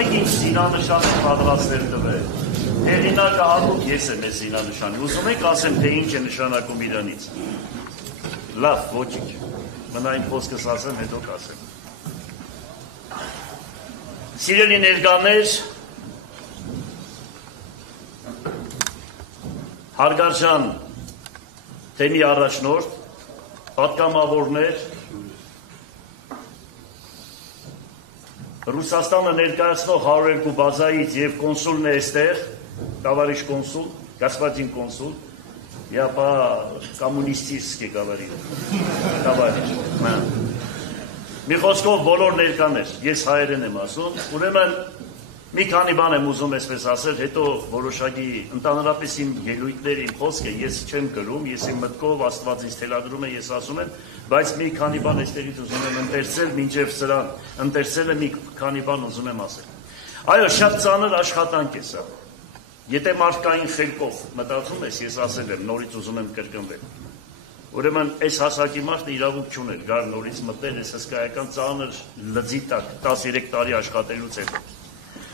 եք ինչ զինանշան եք պատրաստել տվել։ Հեղինակը հատուկ ես եմ այս զինանշանի։ Ուզում եք ասեմ, թե ինչ է նշանակում իրանից։ Լավ, ոչինչ։ Մնա իմ խոսքս ասեմ, հետո կասեմ։ Սիրելի ներկաներ, հարգարժան թեմի առաջնորդ, պատգամավորներ, Ռուսաստանը ներկայացնող 102 բազայից և կոնսուլն է այստեղ, տավարիշ կոնսուլ, господин կոնսուլ, я по-коммунистически говорю, տավարիշ, մի խոսքով բոլոր ներկաներ, ես հայերեն եմ ասում, ուրեմն մի քանի բան եմ ուզում այսպես ասել, հետո որոշակի ընդհանրապես իմ ելույթներ, իմ խոսքը ես չեմ կրում, ես իմ մտքով Աստված ինձ թելադրում է, ես ասում եմ, բայց մի քանի բան այստեղից ուզում եմ ընթերցել, մինչև սրան ընթերցելը մի քանի բան ուզում եմ ասել։ Այո, շատ ծանր աշխատանք է սա։ Եթե մարդկային խելքով մտածում ես, ես ասել եմ, նորից ուզում եմ կրկնվել։ Ուրեմն այս հասակի մարդը իրավունք չուներ, գար նորից մտնել այս հսկայական ծանր լծի տակ 13 տարի աշխատելուց հետո։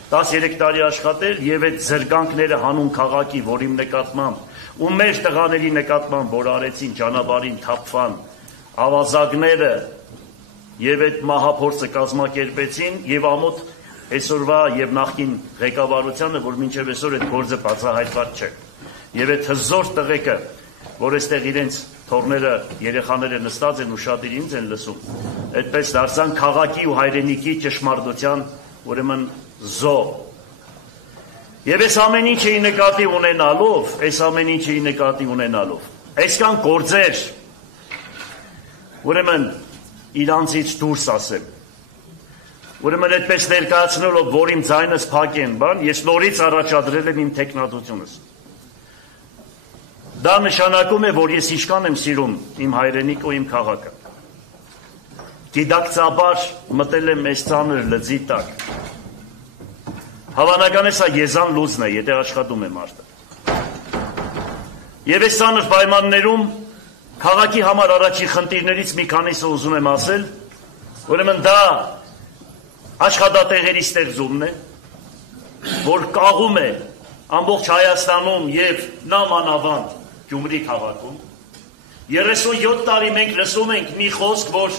13 տարի աշխատել և այդ զրկանքները հանուն քաղաքի, որ իմ նկատմամբ ու մեր տղաների նկատմամբ, որ արեցին ճանապարհին թափվան ավազակները և այդ մահափորձը կազմակերպեցին և ամոթ այսօրվա և նախկին ղեկավարությանը, որ մինչև այսօր այդ գործը բացահայտված չէ։ Եվ այդ հզոր տղեկը, որ այստեղ իրենց թոռները, երեխաները նստած են ու շատ ինձ են լսում, այդպես դարձան քաղաքի ու հայրենիքի ճշմարտության, ուրեմն զո։ Եվ այս ամեն ինչի նկատի ունենալով, այսքան գործեր, ուրեմն իրանցից դուրս ասեմ, ուրեմն այդպես ներկայացնելով, որ իմ ձայնս փակ են բան, ես նորից առաջադրել եմ իմ թեկնածությունս։ Դա նշանակում է, որ ես ինչքան եմ սիրում իմ հայրենիքը ու իմ քաղաքը։ Գիտակցաբար մտել եմ այս ծանր լծի տակ։ Հավանական է սա եզան լուծն է, եթե աշխատում է մարդը։ Եվ այս ծանր պայմաններում քաղաքի համար առաջի խնդիրներից մի քանիսը ուզում եմ ասել, ուրեմն դա աշխատատեղերի ստեղծումն է, որ կաղում է ամբողջ Հայաստանում և նամանավանդ Գյումրի քաղաքում։ 37 տարի մենք լսում ենք մի խոսք, որ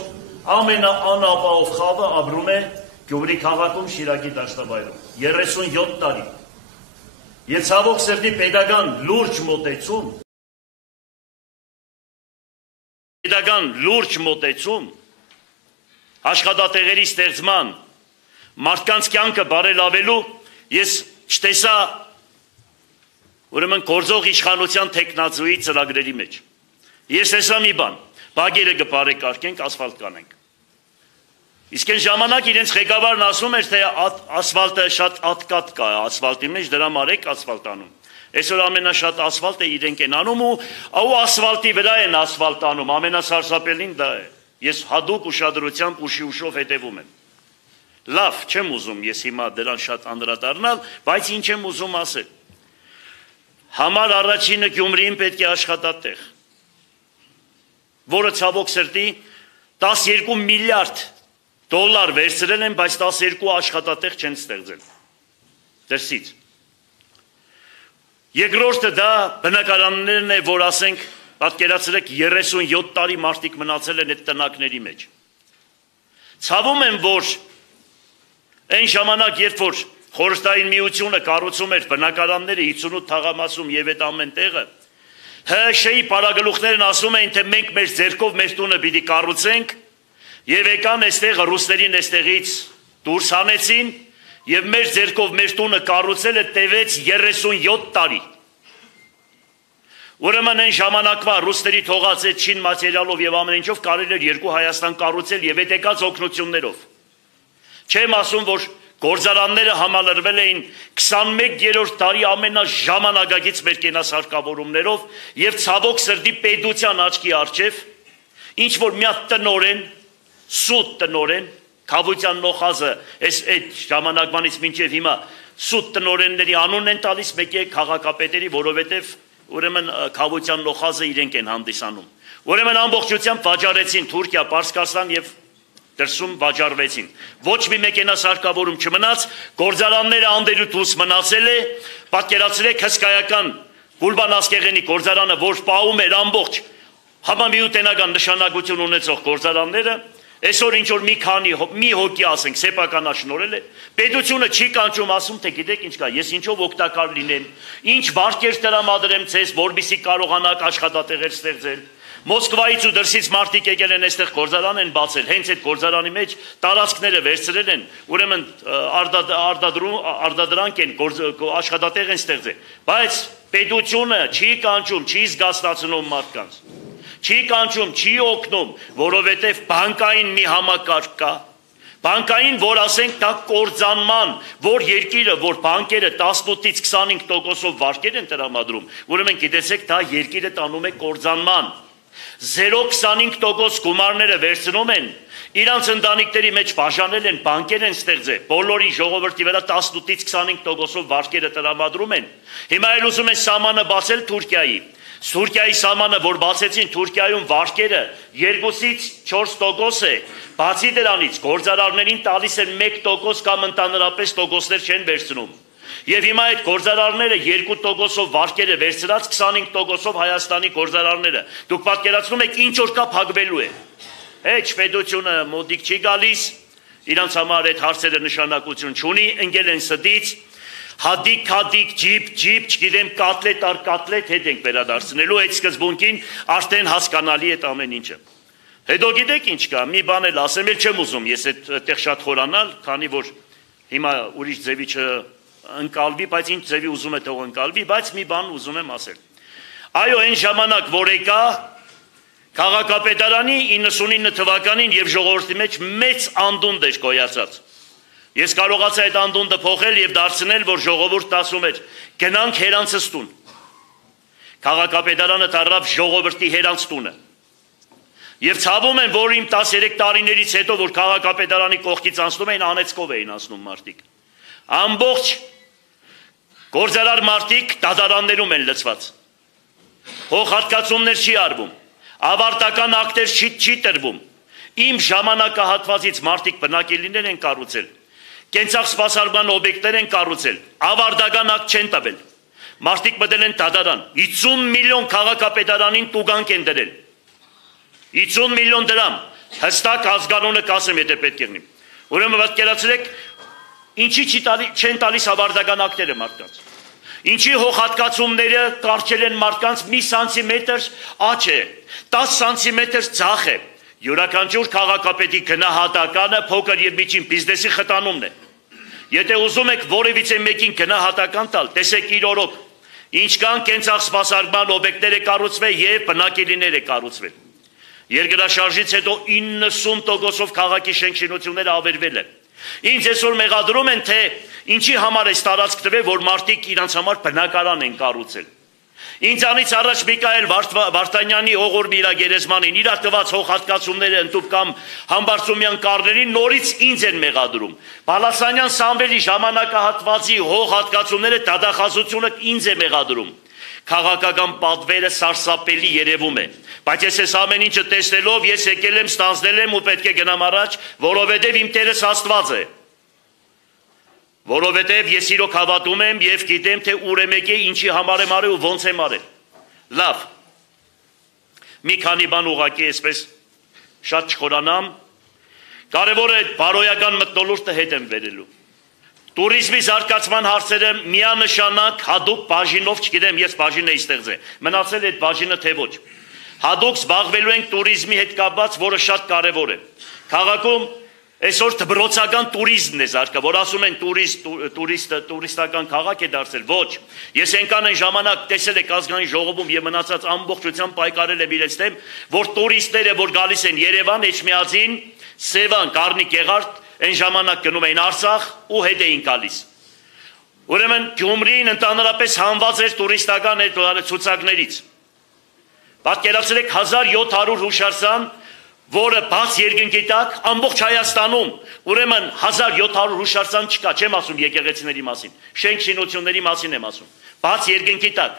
ամենաանապահով խավը ապրում է Գյումրի քաղաքում Շիրակի դաշտավայրում, 37 տարի։ Եվ ցավոք սրտի պետական լուրջ մոտեցում աշխատատեղերի ստեղծման, մարդկանց կյանքը բարելավելու ես չտեսա ուրեմն գործող իշխանության թեկնածուի ծրագրերի մեջ։ Ես տեսա մի բան, բագերը կբարեկարգենք, ասֆալտ կանենք։ Իսկ այն ժամանակ իրենց ղեկավարն ասում էր, թե ասֆալտը շատ ատկատ կա ասֆալտի մեջ, դրա մարեք ասֆալտ անում։ Այսօր ամենաշատ ասֆալտը իրենք են անում ու ասֆալտի վրա են ասֆալտ անում, ամենասարսափելին դա է։ Ես հատուկ ուշադրությամբ ուշով հետևում եմ։ Լավ, չեմ ուզում ես հիմա դրան շատ անդրադառնալ, բայց ինչ եմ ուզում ասել։ Համար առաջինը Գյումրիին պետք է աշխատատեղ, որը ցավոք սրտի 12 միլիարդ դոլար վերցրել են, բայց 12 աշխատատեղ չեն ստեղծել։ Դրսից։ Երկրորդը դա բնակարաններն է, որ ասենք, պատկերացրեք 37 տարի մարդիկ մնացել են այդ տնակների մեջ։ Ցավում եմ, որ այն ժամանակ, երբ որ Խորհրդային միությունը կառուցում էր բնակարանները 58 թաղամասում եւ այդ ամեն տեղը, ՀՇ-ի պարագլուխներն ասում էին, թե մենք մեր ձեռքով մեր տունը պիտի կառուցենք եւ եկան այստեղ ռուսներին այստեղից դուրս հանեցին եւ մեր ձեռքով մեր տունը կառուցելը տևեց 37 տարի։ Ուրեմն այն ժամանակվա ռուսների թողած այդ շին մատերիալով եւ ամեն ինչով կարելի էր երկու Հայաստան կառուցել եւ այդ եկած օգնություններով։ Չեմ ասում, որ գործարանները համալրվել էին 21-րդ դարի ամենաժամանակակից մեր կենասարկավորումներով եւ ցավոք սրտի պետության աչքի առջև, ինչ որ մի հատ տնորեն, սուտ տնորեն, Քավության նոխազը, այդ ժամանակվանից մինչև հիմա սուտ տնորենների անունն են տալիս մեկի քաղաքապետերի, որովհետև ուրեմն Քավության նոխազը իրենք են հանդիսանում։ Ուրեմն ամբողջությամբ վաճառեցին Թուրքիա, Պարսկաստան եւ դրսում վաճառվեցին։ Ոչ մի մեքենասարկավորում չմնաց, գործարանները անդերուտուս մնացել է, պատկերացրեք հսկայական Գուլբան Ասկեղենի գործարանը, որ պահում էր ամբողջ համամիութենական նշանակություն ունեցող գործարանները, այսօր ինչ որ մի հոգի ասենք սեփականաշնորհել է, պետությունը չի կանչում, ասում թե գիտեք ինչ կա, ես ինչով օգտակար լինեմ, ինչ վարկեր տրամադրեմ ձեզ, որպեսզի կարողանաք աշխատատեղեր ստեղծել։ Մոսկվայից ու դրսից մարդիկ եկել են այստեղ գործարան են բացել, հենց այդ գործարանի մեջ տարածքները վերցրել են, ուրեմն արտադրանք են, աշխատատեղ են ստեղծել, բայց պետությունը չի կանչում, չի զգաստացնում մարդկանց, չի կանչում, չի օգնում, որովհետև բանկային մի համակարգ կա, բանկային, որ ասենք դա կործանման, որ երկիրը, որ բանկերը 18-ից 25%-ով վարկեր են տրամադրում, ուրեմն գիտեցեք, դա երկիրը տանում է կործանման, 0,25% գումարները վերցնում են, իրանց ընտանիքների մեջ բաժանել են, բանկեր են ստեղծել, բոլորի ժողովրդի վրա 18-ից 25%-ով վարկերը տրամադրում են, հիմա էլ ուզում են սահմանը բացել Թուրքիայի, Թուրքիայի սահմանը, որ բացեցին Թուրքիայում վարկերը 2-ից 4% է, բացի դրանից գործարարներին տալիս են 1% կամ ընդհանրապես տոկոսներ չեն վերցնում։ Եվ հիմա այդ գործարարները 2%-ով վարկերը վերցրած 25%-ով Հայաստանի գործարարները։ Դուք պատկերացնում եք ինչ որ կա փակվելու է։ Հետ պետությունը մոդիկ չի գալիս, իրանց համար այդ հարցերը նշանակություն չունի, ընկել են ստից, հադիկ, ջիպ, չգիտեմ, կատլետ հետ ենք վերադարձնելու, այդ սկզբունքին արդեն հասկանալի է ամեն ինչը։ Հետո գիտեք ինչ կա, մի բան էլ ասեմ, էլ չեմ ուզում ես այդտեղ շատ խորանալ, քանի որ հիմա ուրիշ ձևի ընկալվի, բայց ինչ ձևի ուզում է թող ընկալվի, բայց մի բան ուզում եմ ասել։ Այո, այն ժամանակ, որ եկա քաղաքապետարանի 99 թվականին եւ ժողովրդի մեջ մեծ անդունդ էր գոյացած։ Ես կարողացա այդ անդունդը փոխել եւ դարձնել, որ ժողովուրդն ասում էր, գնանք հերանցս տուն։ Քաղաքապետարանը դառավ ժողովրդի հերանց տունը։ Եվ ցավում եմ, որ իմ 13 տարիներից հետո, որ քաղաքապետարանի կողքից անցնում էին, անեծկով էին անցնում մարդիկ։ Ամբողջ գործարար մարդիկ դատարաններում են լցված։ Փոխհատկացումներ չի արվում, ավարտական ակտեր չի տրվում։ Իմ ժամանակահատվածից մարդիկ բնակելիներ են կառուցել, կենցաղ սպասարկման օբյեկտներ են կառուցել, ավարտական ակտ չեն տվել։ Մարդիկ մտել են դատարան, 50 միլիոն քաղաքապետարանին տուգանք են դրել։ 50 միլիոն դրամ, հստակ ազգանունը կասեմ, եթե պետք է լինի։ Ուրեմն պատկերացրեք, ինչի չեն տալիս ավարտական ակտերը մարդկանց։ Ինչի հողհատկացումները կարճել են մարդկանց մի սանտիմետր աճ է, 10 սանտիմետր ձախ է։ Յուրաքանչյուր քաղաքապետի գնահատականը փոքր եւ միջին բիզնեսի խտանումն է։ Եթե ուզում եք որևիցե մեկին գնահատական տալ, տեսեք իր օրոք, ինչքան կենցաղ սպասարկման օբյեկտներ է կառուցվել եւ բնակելիներ է կառուցվել։ Երկրաշարժից հետո 90%-ով քաղաքի շենքշինությունները ավերվել են։ Ինձ այսօր մեղադրում են, թե ինչի համար է տարածք տվել, որ մարդիկ իրանց համար բնակարան են կառուցել։ Ինձանից առաջ Միքայել Վարդանյանի Օղոր Միրագերեզմանին իր տված հողհատկացումները ընդուպ կամ Համբարձումյան կառներին նորից ինձ են մեղադրում։ Բալասանյան Սամվելի ժամանակահատվածի հողհատկացումները դատախազությունը ինձ է մեղադրում։ Քաղաքական պատվերը սարսափելի երևում է, բայց ես այս ամեն ինչը տեսնելով ես եկել եմ, ստանձնել եմ ու պետք է գնամ առաջ, որովհետև իմ Տերս Աստված է, որովհետև ես իրոք հավատում եմ եւ գիտեմ, թե ուր եմ եկել, ինչի համար եմ արել ու ոնց եմ արել։ Լավ, մի քանի բան ուղղակի այսպես շատ չխորանամ, կարևոր է բարոյական մթնոլորտը հետ եմ վերելու։ Տուրիզմի զարգացման հարցերը միանշանակ հատուկ բաժինով, չգիտեմ, ես բաժին էի ստեղծել, մնացել է այդ բաժինը թե ոչ։ Հատուկ զբաղվելու ենք տուրիզմի հետ կապված, որը շատ կարևոր է։ Քաղաքում այսօր դպրոցական տուրիզմն է զարգա, որ ասում են տուրիստական քաղաք է դարձել, ոչ։ Ես այնքան այն ժամանակ տեսել եք ազգային ժողովում եւ մնացած ամբողջությամբ պայքարել եմ իրենց դեմ, որ տուրիստները, որ գալիս են Երևան, Էջմիածին, Սևան, Գառնի, Գեղարդ, այն ժամանակ գնում էին Արցախ ու հետ էին գալիս։ Ուրեմն Գյումրին ընդհանրապես հանված էր տուրիստական ցուցակներից։ Պատկերացրեք 1700 հուշարձան, որը բաց երկնքի տակ ամբողջ Հայաստանում, ուրեմն 1700 հուշարձան չկա, չեմ ասում եկեղեցիների մասին, շենք շինությունների մասին եմ ասում, բաց երկնքի տակ։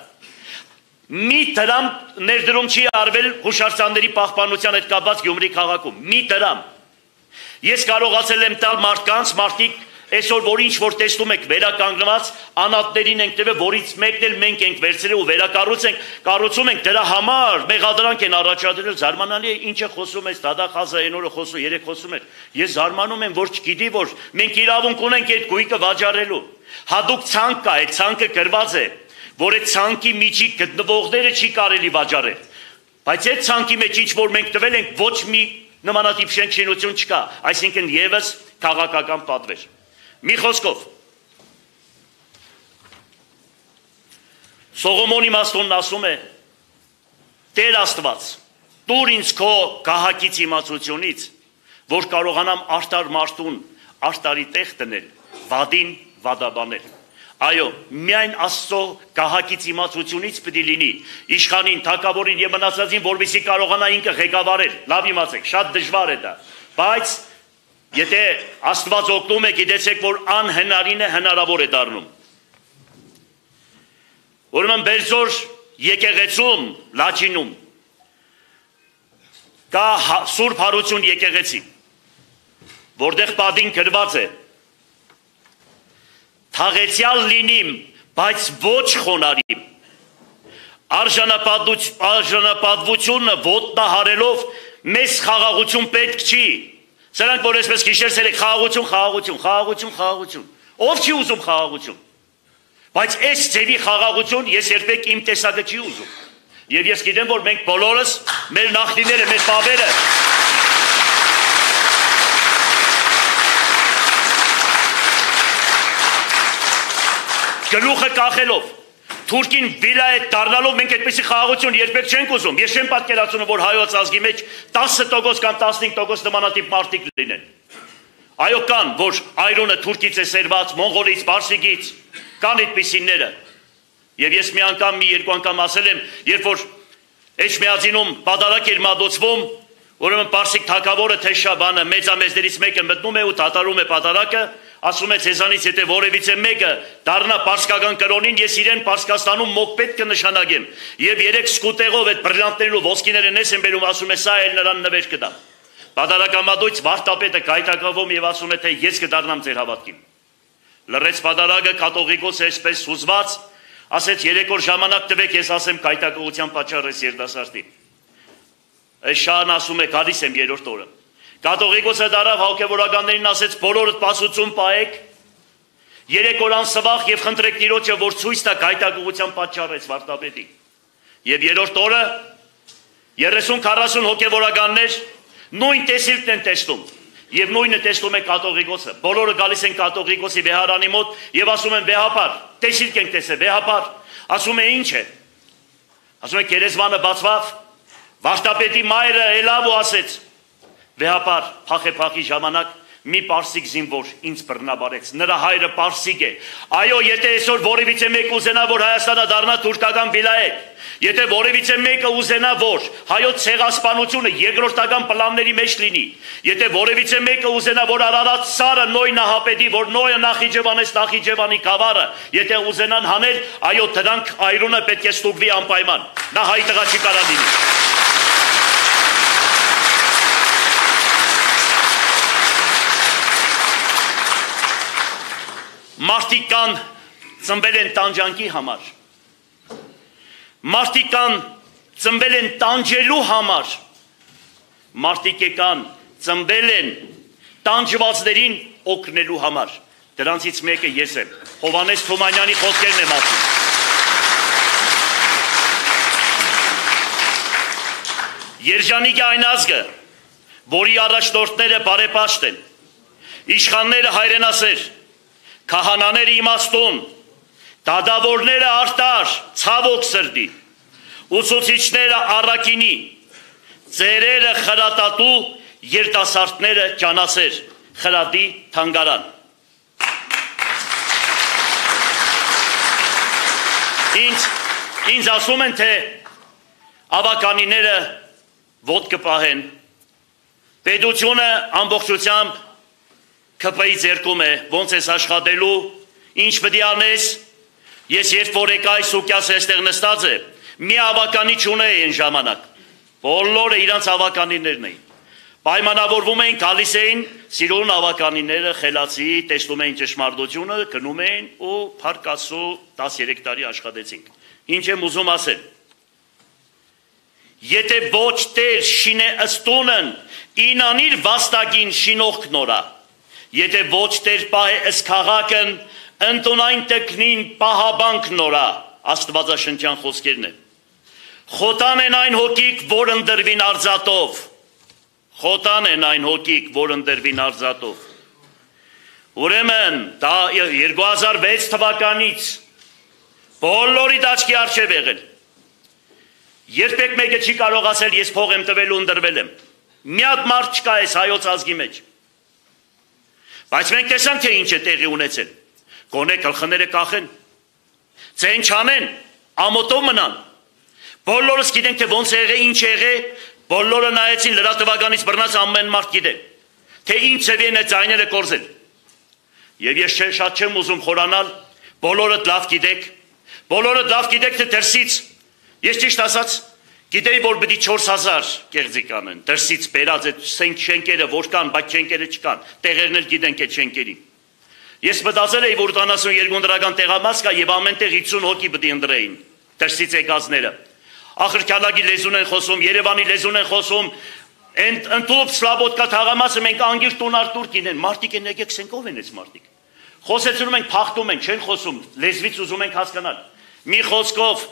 Մի դրամ ներդրում չի արվել հուշարձանների պահպանության հետ կապված Գյումրի քաղաքում, մի դրամ։ Ես կարողացել եմ տալ մարդկանց, մարդիկ այսօր որ ինչ որ տեսնում եք վերականգնված անատներին ենք տվել, որից մեկն էլ մենք ենք վերցրել ու կառուցում ենք դրա համար մեղադրանք են առաջադրել, զարմանալի է ինչ է խոսում այս դադախազը այն օրը խոսում, երեք խոսում էր, ես զարմանում եմ, որ չգիտի, որ մենք իրավունք ունենք այդ գույքը վաճառելու, հատուկ ցանկ կա, այդ ցանկը գրված է, որ այդ ցանկի միջի գտնվողները չի կարելի վաճառել, բայց այդ ցանկի մեջ ինչ որ մենք տվել ենք ոչ մի նմանատիպ շենքություն չկա, այսինքն եւս քաղաքական պատվեր։ Մի խոսքով Սողոմոնի Մաստոնն ասում է Տեր Աստված տուր ինձ քո գահակից իմացությունից որ կարողանամ արտար մարդուն արտարի տեղ դնել վադին վադաբանել այո միայն Աստծո գահակից իմացությունից պետք է լինի իշխանին թագավորին եւ մնացածին որովհետեւ կարողանա ինքը ղեկավարել լավ իմացեք շատ դժվար է դա բայց եթե Աստված օգնում է, գիտեցեք, որ անհնարին է հնարավոր է դառնում։ Ուրեմն Բերձոր եկեղեցում, Լաչինում կա Սուրբ Հարություն եկեղեցի, որտեղ պատին գրված է թաղեցյալ լինիմ, բայց ոչ խոնարհիմ։ Արժանապատվությունը ոտնահարելով մեզ խաղաղություն պետք չի։ Սրանք որ այսպես գիշերցել եք խաղաղություն, ով չի ուզում խաղաղություն, բայց այս ձևի խաղաղություն ես երբեք իմ տեսակը չի ուզում, և ես գիտեմ, որ մենք բոլորս, մեր նախնիները, մեր պապերը, գլուխը կախելով, թուրքին վիլայետ դառնալով մենք այդպիսի խաղաղություն երբեք չենք ուզում։ Ես չեմ պատկերացնում, որ հայոց ազգի մեջ 10% կամ 15% նմանատիպ մարդիկ լինեն։ Այո կան, որ այրոնը թուրքից է սերված, մոնղոլից, պարսիկից, կան այդպիսիները։ Եվ ես մի անգամ, մի երկու անգամ ասել եմ, երբ որ Էջմիածինում պատարակ էր մատուցվում, ուրեմն պարսիկ թագավորը Թեշաբանը մեծամեծներից մեկը մտնում է ու դատարում է պատարակը, ասում է ցեզանից եթե որևիցե մեկը դառնա պարսկական կրոնին, ես իրեն Պարսկաստանում մոկպետ կնշանակեմ։ Եվ 3 սկուտեղով այդ բրիլյանտներն ու ոսկիները ներս են բերում, ասում է սա էլ նրան նվեր կտամ։ Պատարակամատույց վարդապետը գայթակղվում եւ ասում է թե ես կդառնամ ձեր հավատքին։ Լռեց պատարակը, կաթողիկոսը այսպես հուզված, ասեց 3 օր ժամանակ տվեք, ես ասեմ գայթակղության պատճառը երիտասարդի։ Այս շահն ասում է գալիս եմ 3-րդ օրը։ Կաթողիկոսը դարավ հոգևորականներին ասեց բոլորդ պասություն պահեք 3 օր անսվաղ եւ խնդրեք Տիրոջը որ ցույց տա գայթակղության պատճառից վարդապետի եւ 3-րդ օրը 30-40 հոգևորականներ նույն տեսիլքն են տեսնում եւ նույնը տեսնում է կաթողիկոսը բոլորը գալիս են կաթողիկոսի վեհարանի մոտ եւ ասում են վեհապար տեսիլք ենք տեսել վեհապար ասում է ինչ է ասում է գերեզմանը բացվավ վարդապետի մայրը ելավ ու ասեց Վեհապար, փախի ժամանակ մի պարսիկ զինվոր ինձ բռնաբարեց, նրա հայրը պարսիկ է, այո, եթե այսօր որևիցե մեկ ուզենա, որ Հայաստանը դառնա թուրքական վիլայետ, եթե որևիցե մեկը ուզենա, որ հայոց ցեղասպանությունը երկրորդական պլանների մեջ լինի, եթե որևիցե մեկը ուզենա, որ Արարատ սարը Նոյ Նահապետի, որ Նոյը Նախիջևանես Նախիջևանի գավառը, եթե ուզենան հանել, այո, դրանք այրոնը պետք է ստուգվի անպայման, նա հայ տղա չի կարա լինի։ Մարդիկ կան ծնվել են տանջանքի համար, մարդիկ կան ծնվել են տանջելու համար, մարդիկ կան ծնվել են տանջվածներին օգնելու համար, դրանցից մեկը ես եմ, Հովհաննես Թումանյանի խոսքերն եմ ասում։ Երջանիկ է այն ազգը, որի առաջնորդները բարեպաշտ են, իշխանները հայրենասեր, քահանաները իմաստուն, դադավորները արտար, ցավոք սրտի, ուսուցիչները առաքինի, ծերերը խրատատու, երիտասարդները ջանասեր, խրատի թանգարան։ Ինձ ասում են, թե ավականիները ոտք կպահեն, պետությունը ամբողջությամբ ԿՊ-ի ձեռքում է, ոնց ես աշխատելու, ինչ պետք է անես, ես երբ որ եկա այս ուկյասը այստեղ նստած է, մի ավականի չունեի այն ժամանակ, բոլորը իրանց ավականիներն էին, Պայմանավորվում էին, գալիս էին սիրուն ավականիները, խելացի, տեսնում էին ճշմարտությունը, գնում էին ու փառք Աստծո 13 տարի աշխատեցինք։ Ինչ եմ ուզում ասել։ Եթե ոչ Տեր շինե ըստունն, ինանիր վաստակին շինող նորա։ Եթե ոչ Տեր պահե ըս քաղաքն, ընտունայն տկնին պահաբանք նորա։ Աստվածաշնչյան խոսքերն են։ Խոտան են այն հոգիք, որ ընդրվին արձատով։ Խոտան են այն հոգիք, որ ընդրվին արձատով։ Ուրեմն, դա 2006 թվականից բոլորի աչքի առջև եղել։ Երբեք մեկը չի կարող ասել, ես փող եմ տվել ու ընդրվել եմ։ Մի հատ մարդ չկա այս հայոց ազգի մեջ։ Բայց մենք տեսանք, թե ինչ է տեղի ունեցել։ Գոնե գլխները կախեն, ձեն չանեն, ամոթով մնան։ Բոլորս գիտենք, թե ոնց է եղել, ինչ է եղել, բոլորը նայեցին լրատվականից բռնած ամեն մարդ գիտե, թե ինչ ծևի են այդ ձայները կորզել։ Եվ ես շատ չեմ ուզում խորանալ, բոլորդ լավ գիտեք, թե դրսից, ես ճիշտ ասած, գիտեի, որ պիտի 4000 կեղծիկ անեն, դրսից բերած այդ շենքերը որ կան, բայց շենքերը չկան, տեղերն էլ գիտենք այդ շենքերին։ Ես մտածել էի, որ 82 դրական տեղամաս կա եւ ամենտեղ 50 հոգի պիտի ընդրեին, դրսից եկածները։ Ախրկալագի լեզուն են խոսում, Երևանի լեզուն են խոսում, ընդուպ Սլաբոդկա թաղամասը մենք անգիր տունարտուր կինեն, մարդիկ են եկեք սենքով են այս մարդիկ։ Խոսեցնում ենք, փախտում են, չեն խոսում, լեզվից ուզում ենք հասկանալ։ Մի խոսքով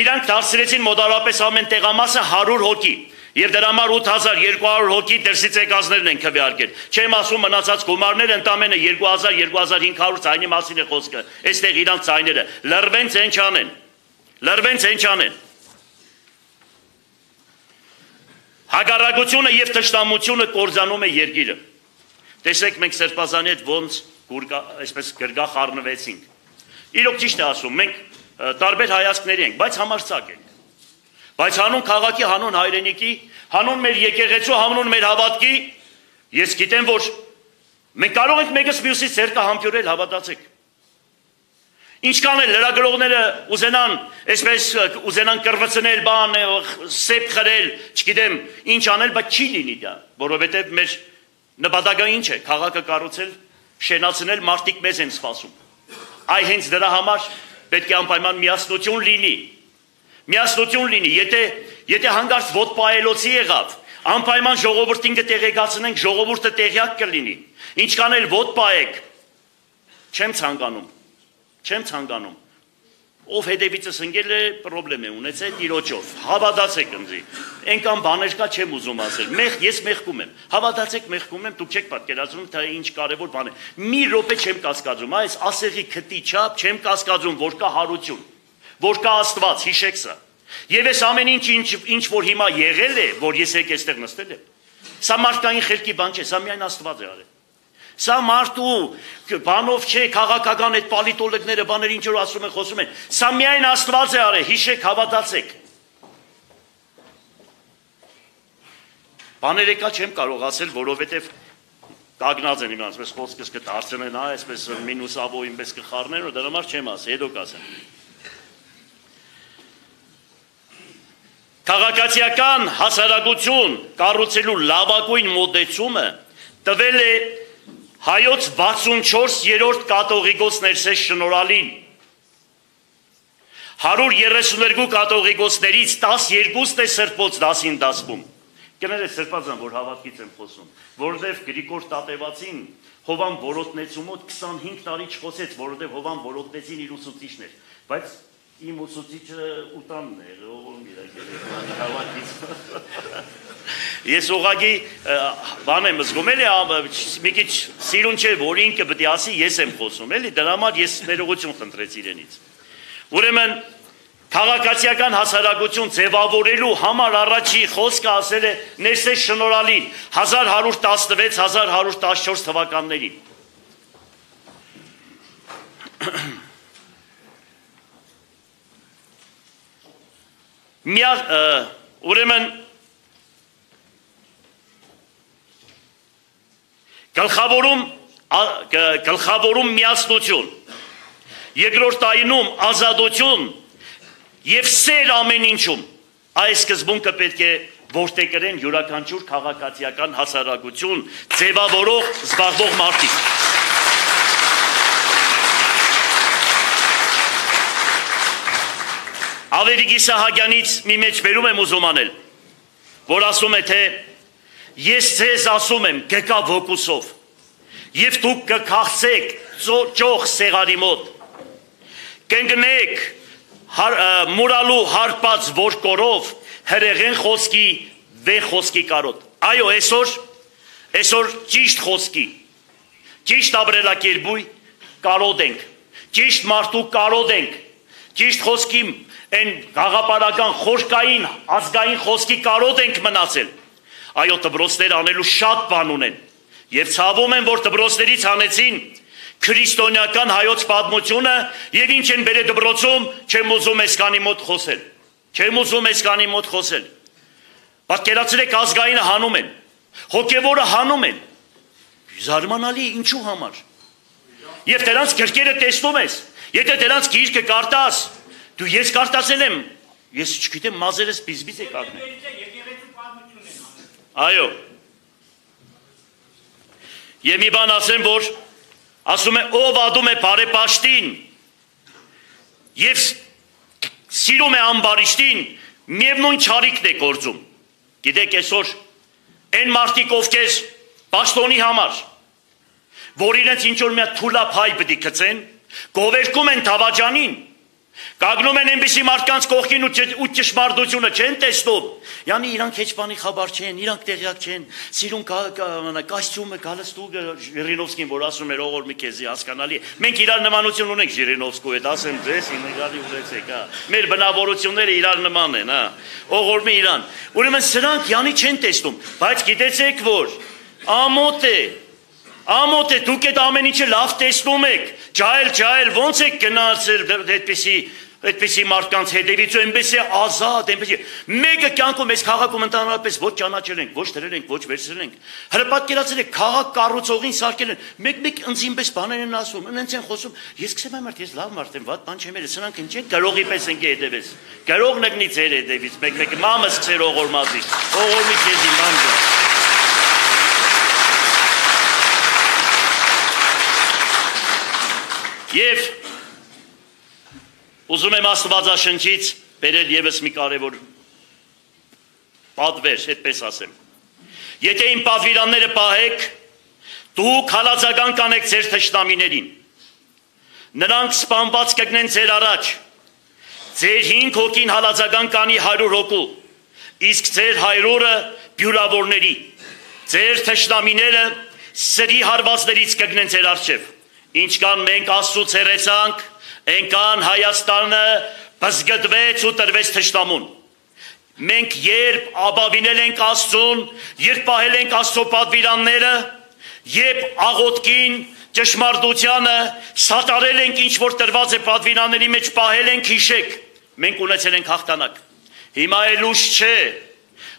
իրանք դարձրեցին մոտարապես ամեն տեղամասը 100 հոգի, եւ դրա համար 8200 հոգի դրսից եկածներն են քվեարկել։ Չեմ ասում մնացած գումարները ընդամենը 2000-2500 ցայնի մասին է խոսքը։ Այստեղ իրանք ցայները լրվեն ցենչանեն։ Հագարակությունը եւ թշնամությունը կորզանում է երկիրը։ Տեսեք մենք Սրբազանի հետ ոնց այսպես գրգա խառնվեցինք։ Իրոք ճիշտ է ասում, մենք տարբեր հայացքների ենք, բայց համարցակ ենք։ Բայց հանուն քաղաքի, հանուն հայրենիքի, հանուն մեր եկեղեցու, հանուն մեր հավատքի, ես գիտեմ, որ մենք կարող ենք մեկս մյուսից ձեռքը համբյուրել, հավատացեք։ Ինչքան էլ լրագրողները ուզենան կրվցնել բան, սեփ խրել, չգիտեմ, ինչ անել, բայց չի լինի դա, որովհետև մեր նպատակը ինչ է, քաղաքը կառուցել, շենացնել, մարդիկ մեզ են սպասում։ Այ հենց դրա համար պետք է անպայման միասնություն լինի, եթե հանգարց ոտ պայելոցի եղավ, անպայման ժողովրդին կտեղեկացնենք, ժողովուրդը տեղյակ կլինի, ինչքան էլ ոտ պայեք, չեմ ցանկանում, ով հետևիցս ընկել է, պրոբլեմ է ունեցել իրոջով, հավատացեք ինձի, ենքան բաներ կա չեմ ուզում ասել, ես մեղքում եմ, հավատացեք մեղքում եմ, դուք չեք պատկերացնում, թե ինչ կարևոր բան է, մի րոպե չեմ կասկածում, այս ասեղի քտի չափ չեմ կասկածում, որ կա հարություն, որ կա Աստված, հիշեք սա, եւ այս ամեն ինչ որ հիմա եղել է, որ ես եք այստեղ նստել եմ, սա մարդկային խելքի բան չէ, սա միայն Աստված է արել։ Սա մարդու բանով չէ, քաղաքական այդ պալիտոլոգները բաներ ինչ որ ասում են, խոսում են, սա միայն Աստված է արել, հիշեք, հավատացեք։ Բաներ եկա չեմ կարող ասել, որովհետև կագնած են իմանց, պես խոսքս կդարձնեն, այսպես մինուսավո ինպես կխառնեն, ու դրա համար չեմ ասել, հետո կասեմ։ Քաղաքացիական հասարակություն կառուցելու լավագույն մոտեցումը տվել է հայոց 64-րդ կաթողիկոսներ սեզ շնորհալին։ 132 կաթողիկոսներից 12-ն է սրբոց դասին դասվում։ Կներեք սրբազան, որ հավատքից եմ խոսում, որովհետև Գրիգոր Տատևացին Հովան Որոտնեցու մոտ 25 տարի չխոսեց, որովհետև Հովան Որոտնեցին իր ուսուցիչն էր, բայց իմ ուսուցիչը ուտանն է, ես ուղղակի բան եմ զգում, էլի մի քիչ սիրուն չէ, որ ինքը պետք է ասի, ես եմ խոսում, էլի դրա համար ես ներողություն խնդրեցի իրենից։ Ուրեմն քաղաքացիական հասարակություն ձևավորելու համար առաջի խոսքը ասել է Ներսես Շնորհալին 1116-1114 թվականներին։ Ուրեմն գլխավորում միասնություն, երկրորդ այնում ազատություն և սեր ամեն ինչում, այս սկզբունքը պետք է որտեղ կրեն յուրաքանչյուր քաղաքացիական հասարակություն ձևավորող զբաղվող մարդիկ։ Ավերիգի Սահակյանից մի մեջ բերում եմ ուզում անել, որ ասում է, թե ես ձեզ ասում եմ, գկա ոգուսով, և դուք կքաղցեք ճոխ սեղանի մոտ, կընկնեք մուրալու հարպած որկորով հրեղեն խոսքի վեղ խոսքի կարոտ։ Այո, այսօր ճիշտ խոսքի, ճիշտ ապրելակերպի կարոտ ենք, ճիշտ մարդու կարոտ ենք, ճիշտ խոսքի են գաղապարական խորկային ազգային խոսքի կարոտ ենք մնացել։ Այո, դպրոցներ անելու շատ բան ունեն և ցավում են, որ դպրոցներից հանեցին քրիստոնեական հայոց պատմությունը և ինչ են բերել դպրոցում, չեմ ուզում այսքանի մոտ խոսել, չեմ ուզում այսքանի մոտ խոսել։ Պատկերացրեք, ազգայինը հանում են, հոգևորը հանում են, զարմանալի ինչու համար։ Եվ դրանց գրքերը տեսնում ես, եթե դրանց գիրքը կարդաս, դու ես կարդացել եմ, ես չգիտեմ, մազերս բիզբիզ է կարդնել։ Այո։ Եվ մի բան ասեմ, որ ասում է, ով ադում է բարեպաշտին և սիրում է ամբարիշտին, միևնույն չարիքն է գործում։ Գիտեք, այսօր այն մարդիկ, ովքեր պաշտոնի համար, որ իրենց ինչ-որ մի թուլափայ պիտի գցեն, գովերգում են Դավաճանին, կանգնում են այնպիսի մարդկանց կողքին ու ճշմարտությունը չեն տեսնում։ Յանի իրանք հեչ բանի խաբար չեն, իրանք տեղյակ չեն, սիրուն կոստյումը, գալստուկը Ժիրինովսկին, որ ասում էր ողոր մի քեզի հասկանալի։ Մենք իրար նմանություն ունենք Ժիրինովսկու հետ, ասեմ ձեզ, ինգալի ուզեցեք, հա։ Մեր բնավորությունները իրար նման են, հա։ Ողորմի իրան։ Ուրեմն սրանք յանի չեն տեսնում, բայց գիտեցեք որ ամոթ է, դուք այդ ամեն ինչը լավ տեսնում եք, ջայլ, ոնց եք գնացել այդպիսի մարդկանց հետևից ու այնպես է ազատ, այնպես է, մեկը կյանքում այս քաղաքում ընդհանրապես ոչ ճանաչել ենք, ոչ դրել ենք, ոչ վերցրել ենք, հրը պատկերացրեք, քաղաք կառուցողին սարքել են, մեկ ինձ ինպես բաներ են ասում, ընենց են խոսում, ես քսեմ եմ ես լավ մարդ եմ, վատ բան չեմ ել, սրանք ինչ են, գրողի պես ենք հետևես, գրող նգնի ձեր հետևից, մեկ մամս քսեր ողորմազի, ողորմի քեզի մանջա։ Եվ ուզում եմ Աստվածաշնչից բերել ևս մի կարևոր պատվեր, այդպես ասեմ։ Եթե իմ պատվիրանները պահեք, դուք հալածական կանեք ձեր թշնամիներին, նրանք սպանված կգնեն ձեր առաջ, ձեր 5 հոգին հալածական կանի 100 հոգու, իսկ ձեր 100-ը բյուրավորների, ձեր թշնամիները սրի հարվածներից կգնեն ձեր առջև։ Ինչքան մենք Աստծուց հեռացանք, այնքան Հայաստանը բզգտվեց ու տրվեց թշնամուն։ Մենք երբ ապավինել ենք Աստծուն, երբ պահել ենք Աստծո պատվիրանները, երբ աղոթքին, ճշմարտությանը սատարել ենք ինչ որ տրված է պատվիրանների մեջ, պահել ենք, հիշեք, մենք ունեցել ենք հաղթանակ։ Հիմա էլ ուշ չէ։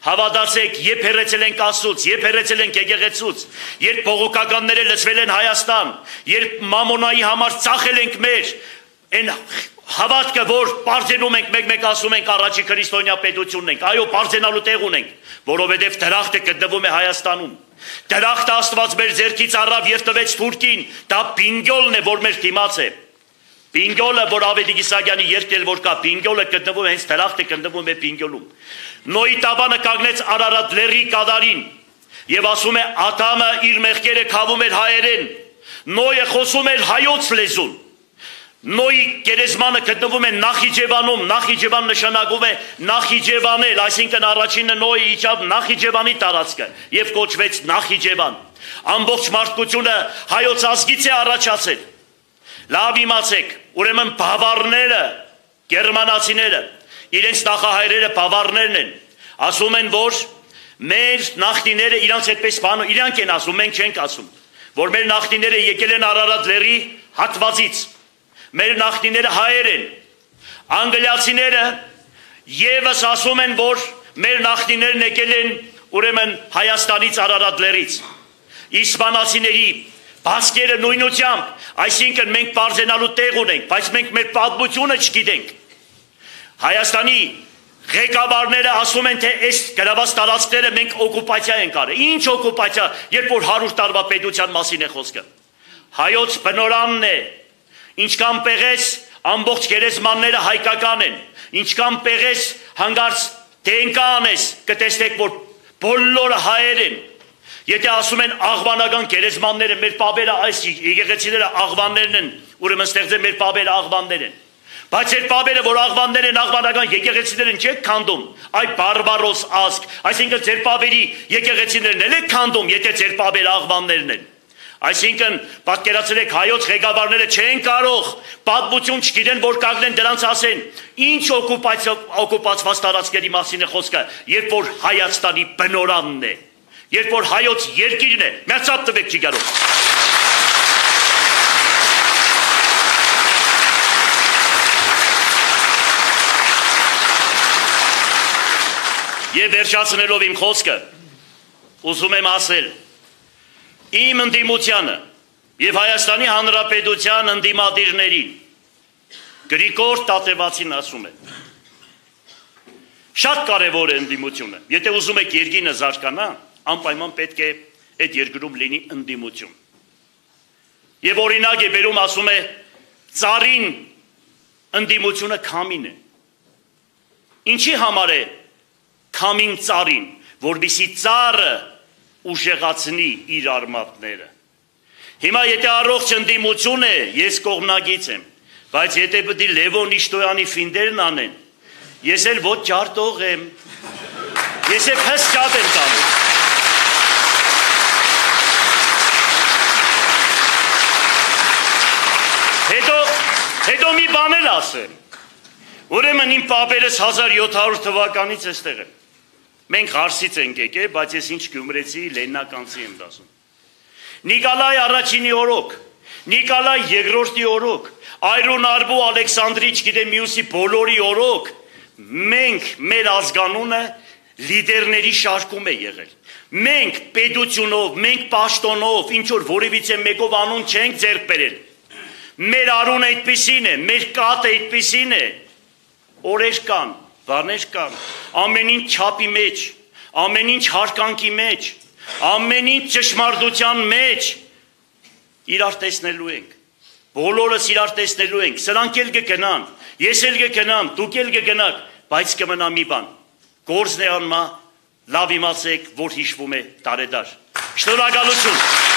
Հավատացեք, երբ հեռացել ենք Աստծուց, երբ հեռացել ենք եկեղեցուց, երբ բողոքականները լցվել են Հայաստան, երբ մամոնայի համար ծախել ենք մեր այն հավատքը, որ պարզենում ենք, մեկ ասում ենք առաջի քրիստոնյա պետությունն ենք, այո, պարզենալու տեղ ունենք, որովհետև դրախտը գտնվում է Հայաստանում։ Դրախտը Աստված մեր ձեռքից առավ և տվեց Թուրքին, դա Պինգյոլն է, որ մեր դիմաց է։ Պինգյոլը, որ Ավետիք Իսահակյանի երկել որ կա, Պինգյոլը գտնվում է, հենց դրախտը գտնվում է Պինգյոլում։ Նոյի տաբանը կանգնեց Արարատ լեռի կադարին և ասում է Ադամը իր մեղքերը քավում էր հայերեն, Նոյը խոսում էր հայոց լեզուն, Նոյի գերեզմանը գտնվում է Նախիջևանում, Նախիջևան նշանակում է Նախիջևանել, այսինքն առաջինը Նոյը իջավ Նախիջևանի տարածքը և կոչվեց Նախիջևան։ Ամբողջ մարդկությունը հայոց ազգից է առաջացել։ Լավ իմացեք, ուրեմն բավարները, գերմանացիները, իրենց նախահայրերը բավարներն են, ասում են, որ մեր նախնիները իրանց այդպես բանում, իրանք են ասում, մենք չենք ասում, որ մեր նախնիները եկել են Արարատ լեռի հատվածից, մեր նախնիները հայեր են, անգլիացիները ևս ասում են, որ մեր նախնիներն եկել են ուրեմն Հայաստանից Արարատ լեռից, իսպանացիների բասկերը նույնությամբ, այսինքն մենք պարզենալու տեղ ունենք, բայց մենք մեր պատմությունը չգիտենք։ Հայաստանի ղեկավարները ասում են, թե այս գրաված տարածքները մենք օկուպացիա ենք արել։ Ինչ օկուպացիա, երբ որ 100 տարվա պետության մասին է խոսքը։ Հայոց բնորանն է, ինչքան պեղես ամբողջ գերեզմանները հայկական են, ինչքան պեղես հանգարց դենկա անես, կտեսնեք, որ բոլորը հայեր են։ Եթե ասում են աղվանական գերեզմանները, մեր պապերը այս եկեղեցիները աղվաններն են, ուրեմն ստեղծել մեր պապերը աղվաններ են։ Բայց այդ պապերը, որ աղվաններ են, աղվանական եկեղեցիներ են, չեք քանդում, այ բարբարոս ազգ, այսինքն ձեր պապերի եկեղեցիներն էլ եք քանդում, եթե ձեր պապերը աղվաններն են։ Այսինքն պատկերացրեք, հայոց ղեկավարները չեն կարող պատմություն չգիտեն, որ կանգնեն դրանց ասեն, ինչ օկուպացված տարածքների մասին է խոսքը, երբ որ Հայաստանի բնորանն է, երբ որ հայոց երկիրն է, մերձապ տվեք չի գարով։ Եվ վերջացնելով իմ խոսքը, ուզում եմ ասել, իմ ընդդիմությանը և Հայաստանի Հանրապետության ընդդիմադիրներին Գրիգոր Տատևացին ասում է, շատ կարևոր է ընդդիմությունը, եթե ուզում եք երկիրը զարգանա, անպայման պետք է այդ երկրում լինի ընդդիմություն։ Եվ օրինակ է բերում ասում է, ծառին ընդդիմությունը քամին է։ Ինչի համար է քամին ծառին, որպեսզի ծառը ուժեղացնի իր արմատները։ Հիմա եթե առողջ ընդդիմություն է, ես կողմնակից եմ, բայց եթե պետք է Լևոն Իշտոյանի ֆինդերն անեն, ես էլ ոչ ջարտող եմ, ես էլ հսկատ եմ տանում։ Հետո մի բան էլ ասեմ, ուրեմն իմ պապերս 1700 թվականից էստեղ եմ, մենք Հարսից ենք եկել, բայց ես ինչ գյումրեցի լեննականցի եմ դասում։ Նիկոլայ առաջինի օրոք, Նիկոլայ երկրորդի օրոք, Այրոն Արբու Ալեքսանդրի չգիտեմ մյուսի բոլորի օրոք, մենք մեր ազգանունը լիդերների շարքում է եղել։ Մենք պետությունով, մենք պաշտոնով, ինչ որ որևիցե մեկով անուն չենք ձեռք բերել։ Մեր արունը այդպիսին է, մեր կատը այդպիսին է, օրեր կան, բառներ կան, ամեն ինչ չափի մեջ, ամեն ինչ հարկանքի մեջ, ամեն ինչ ճշմարտության մեջ իրար տեսնելու ենք, բոլորս իրար տեսնելու ենք, սրանք էլ կգնան, ես էլ կգնամ, դուք էլ կգնաք, բայց կմնա մի բան, գործն է անմա, լավ իմացեք, որ հիշվում է տարեդար։ Շնորհակալություն։